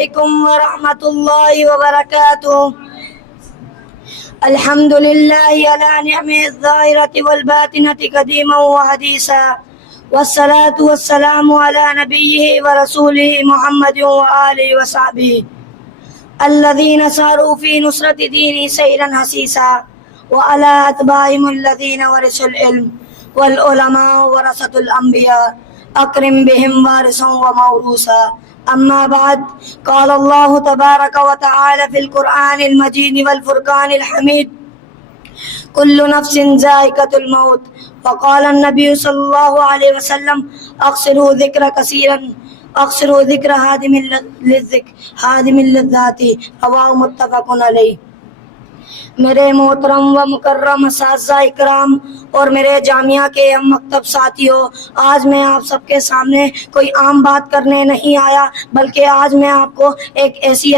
عليكم ورحمة الله وبركاته. الحمد لله على نعمه الظاهرة والباطنة قديما وحديثا، والصلاة والسلام على نبيه ورسوله محمد وآله وصحبه الذين ساروا في نصرة دينه سيرا حسيسا، وعلى أتباعهم الذين ورثوا العلم والعلماء ورثة الأنبياء أكرم بهم وارثا وموروثا. أما بعد، قال الله تبارك وتعالى في القرآن المجيد والفرقان الحميد: كل نفس ذائقة الموت. وقال النبي صلى الله عليه وسلم: أقصروا ذكر هادم اللذات. رواه متفق علیہ. میرے محترم و مکرم اساتذہ اکرام اور میرے جامعہ کے ہم مکتب ساتھیوں، آج میں آپ سب کے سامنے کوئی عام بات کرنے نہیں آیا، بلکہ آج میں آپ کو ایک ایسی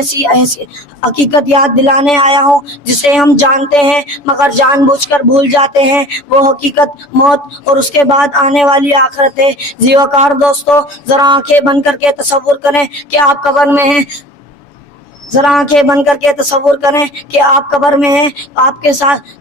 حقیقت یاد دلانے آیا ہوں جسے ہم جانتے ہیں مگر جان بوجھ کر بھول جاتے ہیں. وہ حقیقت موت اور اس کے بعد آنے والی آخرت ہے. زیوکار دوستو، ذرا آنکھیں بند کر کے تصور کریں کہ آپ قبر میں ہیں. ذرا آنکھیں بند کر کے تصور کریں کہ آپ قبر میں ہیں، آپ کے ساتھ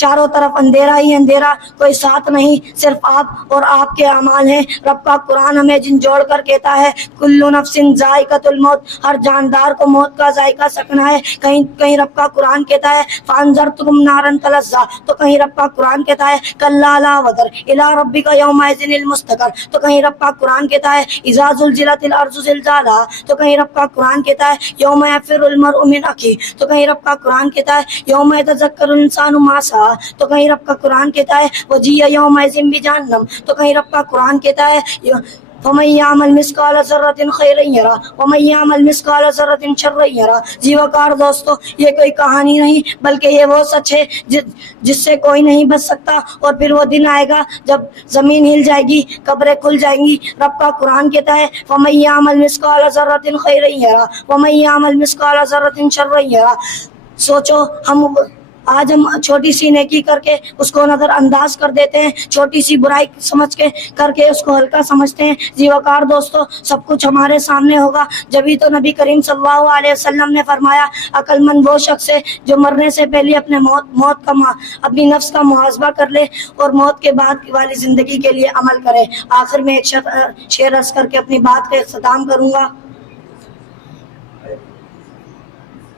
چاروں طرف اندھیرا ہی اندھیرا، کوئی ساتھ نہیں، صرف آپ اور آپ کے اعمال ہیں. رب کا قرآن ہمیں جن جوڑ کر کہتا ہے: کل نفس ذائقۃ الموت. ہر جاندار کو موت کا ذائقہ چکھنا ہے. کہیں رب کا قرآن کہتا ہے: فانذرتکم نارا تلظی. تو کہیں رب کا قرآن کہتا ہے: کلا لا وزر الی ربک یومئذ المستقر. تو کہیں رب کا قرآن کہتا ہے: اذا زلزلت الارض زلزالہا. تو کہیں رب کا قرآن کہتا ہے: یوم یفر المرء من اخیہ. تو کہیں رب کا قرآن کہتا ہے: یوم یتذکر الانسان ما سعی. تو کہیں رب کا قرآن کہتا ہے: وجیء یومئذ بجہنم. تو کہیں رب کا قرآن کہتا ہے: فمن یعمل مثقال ذرۃ خیرا یرہ ومن یعمل مثقال ذرۃ شرا یرہ. جیوکار دوستو، یہ کوئی کہانی نہیں بلکہ یہ وہ سچ ہے جس سے کوئی نہیں بچ سکتا. اور پھر وہ دن آئے گا جب زمین ہل جائے گی، قبریں کھل جائیں گی. رب کا قرآن کہتا ہے: فمن یعمل مثقال ذرۃ خیرا یرہ ومن یعمل مثقال ذرۃ شرا یرہ. سوچو، آج ہم چھوٹی سی نیکی کر کے اس کو نظر انداز کر دیتے ہیں، چھوٹی سی برائی سمجھ کے کر کے اس کو ہلکا سمجھتے ہیں. جیوکار دوستو، سب کچھ ہمارے سامنے ہوگا. جبھی تو نبی کریم صلی اللہ علیہ وسلم نے فرمایا: عقل مند وہ شخص ہے جو مرنے سے پہلے اپنی نفس کا محاسبہ کر لے اور موت کے بعد والی زندگی کے لیے عمل کرے. آخر میں ایک شعر عرض کر کے اپنی بات کا اختتام کروں گا.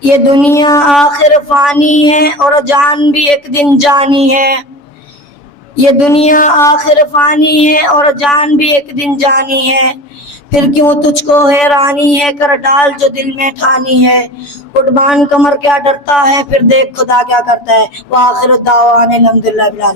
یہ دنیا آخر فانی ہے اور جان بھی ایک دن جانی ہے. یہ دنیا آخر فانی ہے اور جان بھی ایک دن جانی ہے. پھر کیوں تجھ کو حیرانی ہے، کر ڈال جو دل میں ٹھانی ہے. اٹھ بان کمر کیا ڈرتا ہے، پھر دیکھ خدا کیا کرتا ہے. وآخر الدعوانا الحمدللہ رب العالمین.